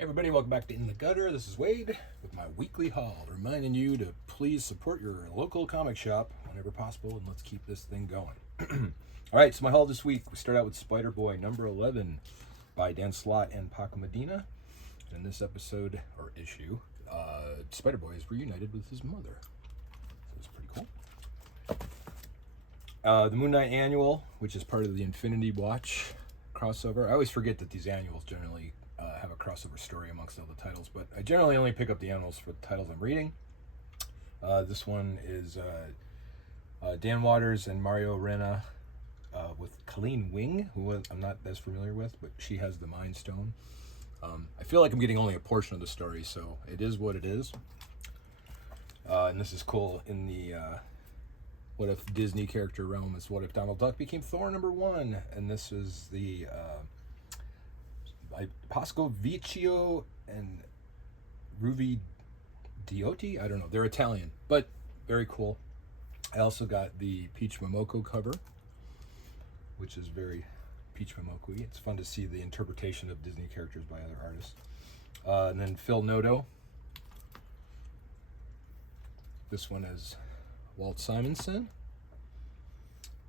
Hey everybody, welcome back to In the Gutter. This is Wade with my weekly haul, reminding you to please support your local comic shop whenever possible, and let's keep this thing going. All right, so my haul this week, we start out with Spider-Boy number 11 by Dan Slott and Paco Medina. In this episode, or issue, Spider-Boy is reunited with his mother. So it's pretty cool. The Moon Knight Annual, which is part of the Infinity Watch crossover. I always forget that these annuals generally have a crossover story amongst all the titles, but I generally only pick up the annuals for the titles I'm reading. This one is Dan Waters and Mario Rena with Colleen Wing, who I'm not as familiar with, but she has the Mind Stone. I feel like I'm getting only a portion of the story, so it is what it is. And this is cool in the what if Disney character realm is what if Donald Duck became Thor #1, and this is the by Pasco Vecchio and Ruvi Diotti. I don't know. They're Italian, but very cool. I also got the Peach Momoko cover, which is very Peach Momoko-y. It's fun to see the interpretation of Disney characters by other artists. And then Phil Noto. This one is Walt Simonson.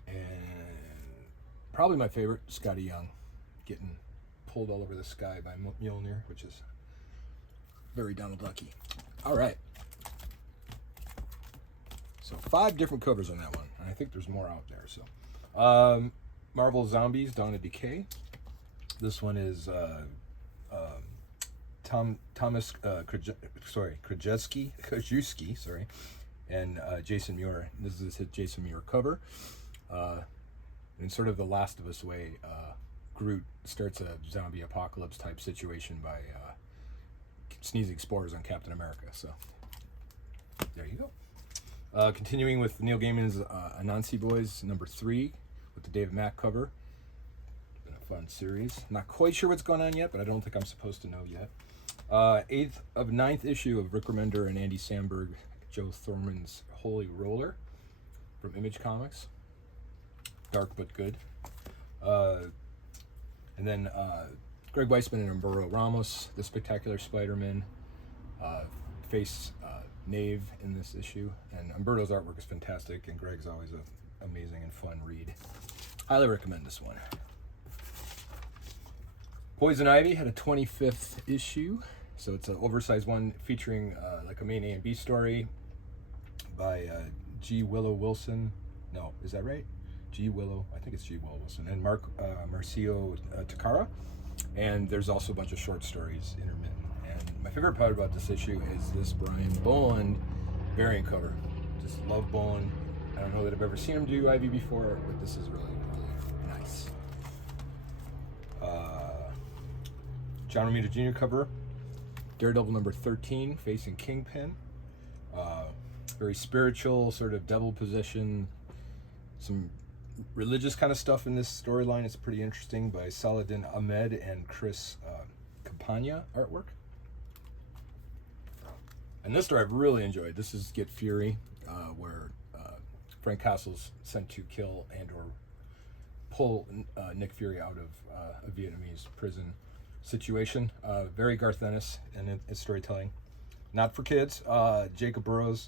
And probably my favorite, Scotty Young, getting pulled all over the sky by Mjolnir, which is very Donald Ducky. All right. So 5 different covers on that one, and I think there's more out there. So, Marvel Zombies: Dawn of Decay. This one is Thomas Krajewski, sorry, and Jason Muir. This is his Jason Muir cover. In sort of the Last of Us way, Groot starts a zombie apocalypse type situation by sneezing spores on Captain America. So there you go. Continuing with Neil Gaiman's Anansi Boys #3 with the David Mack cover. Been a fun series. Not quite sure what's going on yet, but I don't think I'm supposed to know yet. 8th of 9th issue of Rick Remender and Andy Samberg, Joe Thurman's Holy Roller from Image Comics. Dark but good. And then Greg Weisman and Umberto Ramos, The Spectacular Spider-Man, face Knave in this issue. And Umberto's artwork is fantastic, and Greg's always an amazing and fun read. Highly recommend this one. Poison Ivy had a 25th issue, so it's an oversized one featuring like a main A and B story by G. Willow Wilson. No, is that right? G. Willow, I think it's G. Willow Wilson, and Marcio Takara. And there's also a bunch of short stories intermittent. And my favorite part about this issue is this Brian Boland variant cover. Just love Boland. I don't know that I've ever seen him do Ivy before, but this is really, really nice. John Romita Jr. cover, Daredevil #13, facing Kingpin. Very spiritual, sort of devil position. Some religious kind of stuff in this storyline. It's pretty interesting, by Saladin Ahmed and Chris Campagna artwork. And this story I've really enjoyed. This is Get Fury, where Frank Castle's sent to kill and or pull Nick Fury out of a Vietnamese prison situation. Very Garth Ennis in his storytelling. Not for kids. Jason Burrows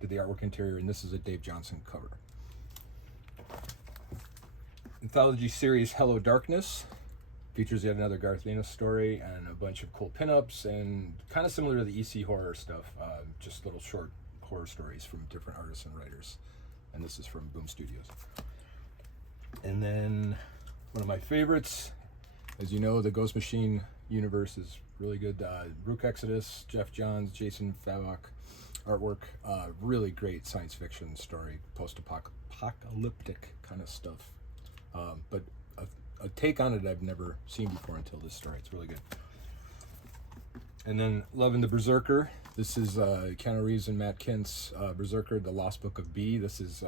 did the artwork interior, and this is a Dave Johnson cover. Anthology series Hello Darkness features yet another Garth Ennis story and a bunch of cool pinups, and kind of similar to the EC horror stuff, just little short horror stories from different artists and writers. And this is from Boom Studios. And then one of my favorites, as you know, the Ghost Machine universe is really good. Rook Exodus, Jeff Johns, Jason Favok artwork. Really great science fiction story, post-apocalyptic kind of stuff. But a take on it I've never seen before until this story. It's really good. And then Love and the Berserker. This is Keanu Reeves and Matt Kent's Berserker, The Lost Book of B. This is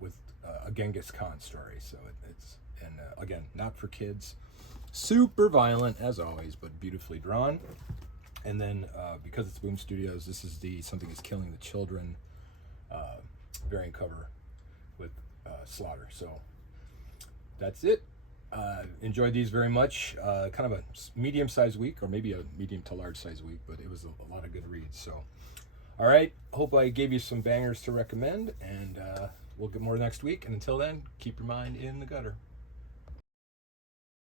with a Genghis Khan story. So it's, and again, not for kids. Super violent, as always, but beautifully drawn. And then, because it's Boom Studios, this is the Something is Killing the Children variant cover with Slaughter. So that's it. Enjoyed these very much. Kind of a medium-sized week, or maybe a medium to large-sized week, but it was a lot of good reads. So, all right. Hope I gave you some bangers to recommend, and we'll get more next week. And until then, keep your mind in the gutter.